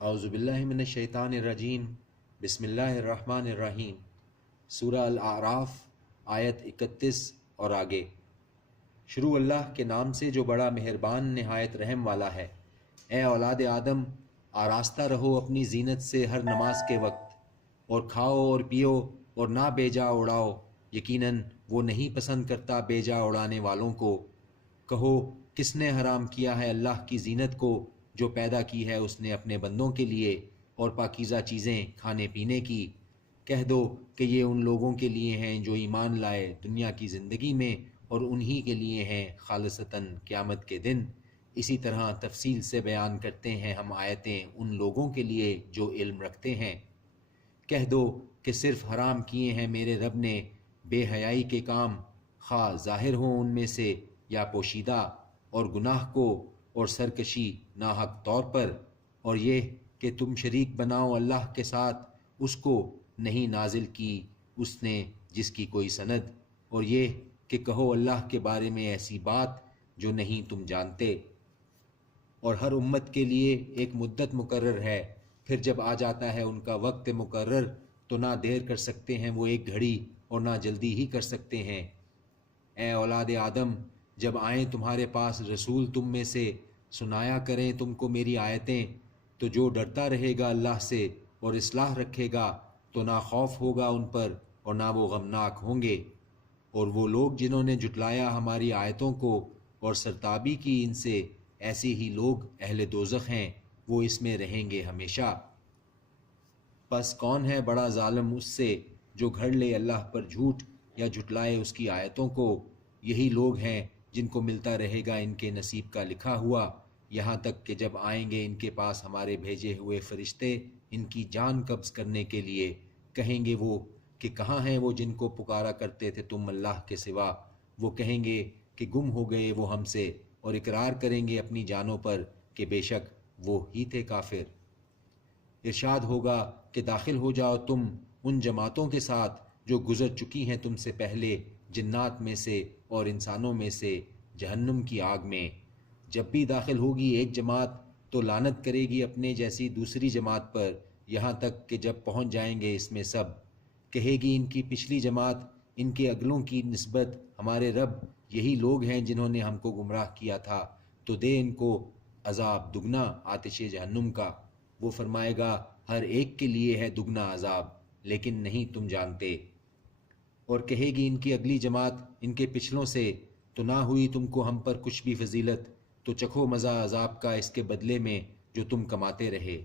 اعوذ باللہ من الشیطان الرجیم بسم اللہ الرحمن الرحیم۔ سورہ الاعراف آیت 31 اور آگے۔ شروع اللہ کے نام سے جو بڑا مہربان نہایت رحم والا ہے۔ اے اولاد آدم، آراستہ رہو اپنی زینت سے ہر نماز کے وقت، اور کھاؤ اور پیو اور نہ بیجا اڑاؤ، یقیناً وہ نہیں پسند کرتا بیجا اڑانے والوں کو۔ کہو کس نے حرام کیا ہے اللہ کی زینت کو جو پیدا کی ہے اس نے اپنے بندوں کے لیے، اور پاکیزہ چیزیں کھانے پینے کی۔ کہہ دو کہ یہ ان لوگوں کے لیے ہیں جو ایمان لائے دنیا کی زندگی میں، اور انہی کے لیے ہیں خالصتاً قیامت کے دن۔ اسی طرح تفصیل سے بیان کرتے ہیں ہم آیتیں ان لوگوں کے لیے جو علم رکھتے ہیں۔ کہہ دو کہ صرف حرام کیے ہیں میرے رب نے بے حیائی کے کام، خواہ ظاہر ہوں ان میں سے یا پوشیدہ، اور گناہ کو اور سرکشی ناحق طور پر، اور یہ کہ تم شریک بناؤ اللہ کے ساتھ اس کو نہیں نازل کی اس نے جس کی کوئی سند، اور یہ کہ کہو اللہ کے بارے میں ایسی بات جو نہیں تم جانتے۔ اور ہر امت کے لیے ایک مدت مقرر ہے، پھر جب آ جاتا ہے ان کا وقت مقرر تو نہ دیر کر سکتے ہیں وہ ایک گھڑی اور نہ جلدی ہی کر سکتے ہیں۔ اے اولاد آدم، جب آئیں تمہارے پاس رسول تم میں سے سنایا کریں تم کو میری آیتیں، تو جو ڈرتا رہے گا اللہ سے اور اصلاح رکھے گا تو نہ خوف ہوگا ان پر اور نہ وہ غمناک ہوں گے۔ اور وہ لوگ جنہوں نے جھٹلایا ہماری آیتوں کو اور سرتابی کی ان سے، ایسے ہی لوگ اہل دوزخ ہیں، وہ اس میں رہیں گے ہمیشہ۔ پس کون ہے بڑا ظالم اس سے جو گھڑ لے اللہ پر جھوٹ یا جھٹلائے اس کی آیتوں کو؟ یہی لوگ ہیں جن کو ملتا رہے گا ان کے نصیب کا لکھا ہوا، یہاں تک کہ جب آئیں گے ان کے پاس ہمارے بھیجے ہوئے فرشتے ان کی جان قبض کرنے کے لیے۔ کہیں گے وہ کہ کہاں ہیں وہ جن کو پکارا کرتے تھے تم اللہ کے سوا؟ وہ کہیں گے کہ گم ہو گئے وہ ہم سے، اور اقرار کریں گے اپنی جانوں پر کہ بے شک وہ ہی تھے کافر۔ ارشاد ہوگا کہ داخل ہو جاؤ تم ان جماعتوں کے ساتھ جو گزر چکی ہیں تم سے پہلے، جنات میں سے اور انسانوں میں سے، جہنم کی آگ میں۔ جب بھی داخل ہوگی ایک جماعت تو لعنت کرے گی اپنے جیسی دوسری جماعت پر، یہاں تک کہ جب پہنچ جائیں گے اس میں سب، کہے گی ان کی پچھلی جماعت ان کے اگلوں کی نسبت ہمارے رب یہی لوگ ہیں جنہوں نے ہم کو گمراہ کیا تھا، تو دے ان کو عذاب دگنا آتش جہنم کا۔ وہ فرمائے گا ہر ایک کے لیے ہے دگنا عذاب، لیکن نہیں تم جانتے۔ اور کہے گی ان کی اگلی جماعت ان کے پچھلوں سے، تو نہ ہوئی تم کو ہم پر کچھ بھی فضیلت، تو چکھو مزہ عذاب کا اس کے بدلے میں جو تم کماتے رہے۔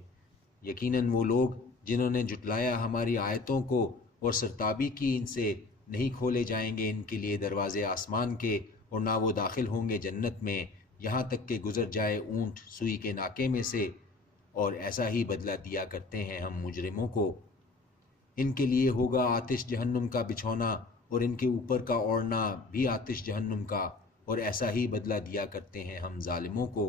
یقیناً وہ لوگ جنہوں نے جھٹلایا ہماری آیتوں کو اور سرتابی کی ان سے، نہیں کھولے جائیں گے ان کے لیے دروازے آسمان کے، اور نہ وہ داخل ہوں گے جنت میں، یہاں تک کہ گزر جائے اونٹ سوئی کے ناکے میں سے، اور ایسا ہی بدلہ دیا کرتے ہیں ہم مجرموں کو۔ ان کے لیے ہوگا آتش جہنم کا بچھونا، اور ان کے اوپر کا اوڑھنا بھی آتش جہنم کا، اور ایسا ہی بدلہ دیا کرتے ہیں ہم ظالموں کو۔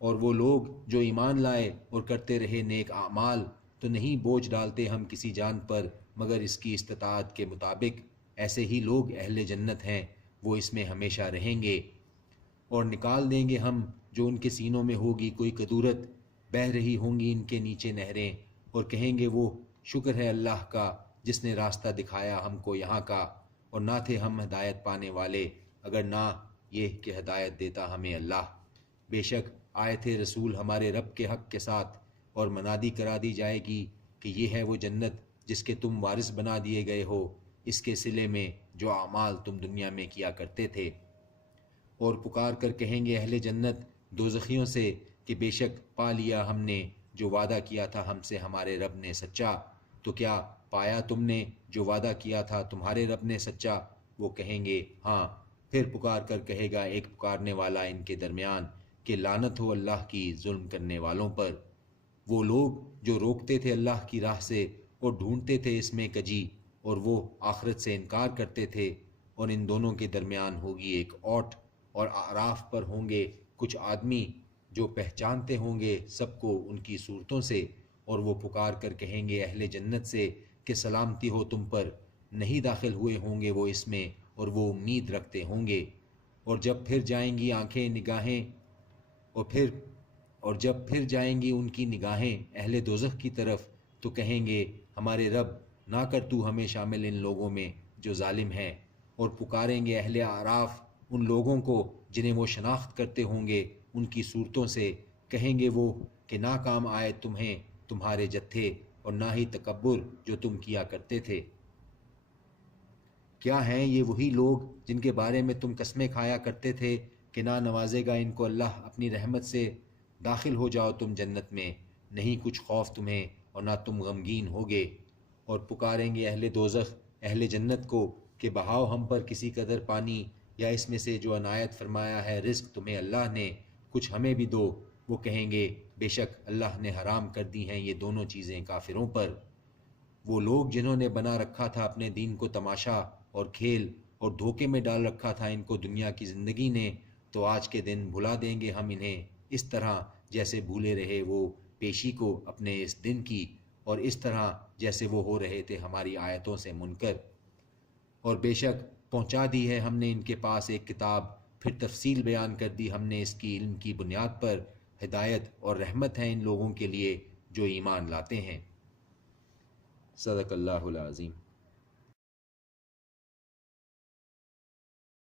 اور وہ لوگ جو ایمان لائے اور کرتے رہے نیک اعمال، تو نہیں بوجھ ڈالتے ہم کسی جان پر مگر اس کی استطاعت کے مطابق، ایسے ہی لوگ اہل جنت ہیں، وہ اس میں ہمیشہ رہیں گے۔ اور نکال دیں گے ہم جو ان کے سینوں میں ہوگی کوئی کدورت، بہہ رہی ہوں گی ان کے نیچے نہریں، اور کہیں گے وہ شکر ہے اللہ کا جس نے راستہ دکھایا ہم کو یہاں کا، اور نہ تھے ہم ہدایت پانے والے اگر نہ یہ کہ ہدایت دیتا ہمیں اللہ۔ بے شک آئے تھے رسول ہمارے رب کے حق کے ساتھ، اور منادی کرا دی جائے گی کہ یہ ہے وہ جنت جس کے تم وارث بنا دیے گئے ہو، اس کے صلے میں جو اعمال تم دنیا میں کیا کرتے تھے۔ اور پکار کر کہیں گے اہل جنت دوزخیوں سے کہ بے شک پا لیا ہم نے جو وعدہ کیا تھا ہم سے ہمارے رب نے سچا، تو کیا پایا تم نے جو وعدہ کیا تھا تمہارے رب نے سچا؟ وہ کہیں گے ہاں۔ پھر پکار کر کہے گا ایک پکارنے والا ان کے درمیان کہ لعنت ہو اللہ کی ظلم کرنے والوں پر۔ وہ لوگ جو روکتے تھے اللہ کی راہ سے اور ڈھونڈتے تھے اس میں کجی، اور وہ آخرت سے انکار کرتے تھے، اور ان دونوں کے درمیان ہوگی ایک اوٹ، اور اعراف پر ہوں گے کچھ آدمی جو پہچانتے ہوں گے سب کو ان کی صورتوں سے، اور وہ پکار کر کہیں گے اہل جنت سے کہ سلامتی ہو تم پر، نہیں داخل ہوئے ہوں گے وہ اس میں، اور وہ امید رکھتے ہوں گے۔ اور جب پھر جائیں گی آنکھیں نگاہیں، اور پھر اور جب پھر جائیں گی ان کی نگاہیں اہل دوزخ کی طرف تو کہیں گے ہمارے رب نہ کر تو ہمیں شامل ان لوگوں میں جو ظالم ہیں، اور پکاریں گے اہل اعراف ان لوگوں کو جنہیں وہ شناخت کرتے ہوں گے ان کی صورتوں سے، کہیں گے وہ کہ نہ کام آئے تمہیں تمہارے جتھے اور نہ ہی تکبر جو تم کیا کرتے تھے۔ کیا ہیں یہ وہی لوگ جن کے بارے میں تم قسمیں کھایا کرتے تھے کہ نہ نوازے گا ان کو اللہ اپنی رحمت سے، داخل ہو جاؤ تم جنت میں، نہیں کچھ خوف تمہیں اور نہ تم غمگین ہوگے۔ اور پکاریں گے اہل دوزخ اہل جنت کو کہ بہاؤ ہم پر کسی قدر پانی یا اس میں سے جو عنایت فرمایا ہے رزق تمہیں اللہ نے، کچھ ہمیں بھی دو۔ وہ کہیں گے بے شک اللہ نے حرام کر دی ہیں یہ دونوں چیزیں کافروں پر۔ وہ لوگ جنہوں نے بنا رکھا تھا اپنے دین کو تماشا اور کھیل اور دھوکے میں ڈال رکھا تھا ان کو دنیا کی زندگی نے، تو آج کے دن بھلا دیں گے ہم انہیں اس طرح جیسے بھولے رہے وہ پیشی کو اپنے اس دن کی، اور اس طرح جیسے وہ ہو رہے تھے ہماری آیتوں سے منکر۔ اور بے شک پہنچا دی ہے ہم نے ان کے پاس ایک کتاب، پھر تفصیل بیان کر دی ہم نے اس کی علم کی بنیاد پر، ہدایت اور رحمت ہے ان لوگوں کے لیے جو ایمان لاتے ہیں۔ صدق اللہ العظیم۔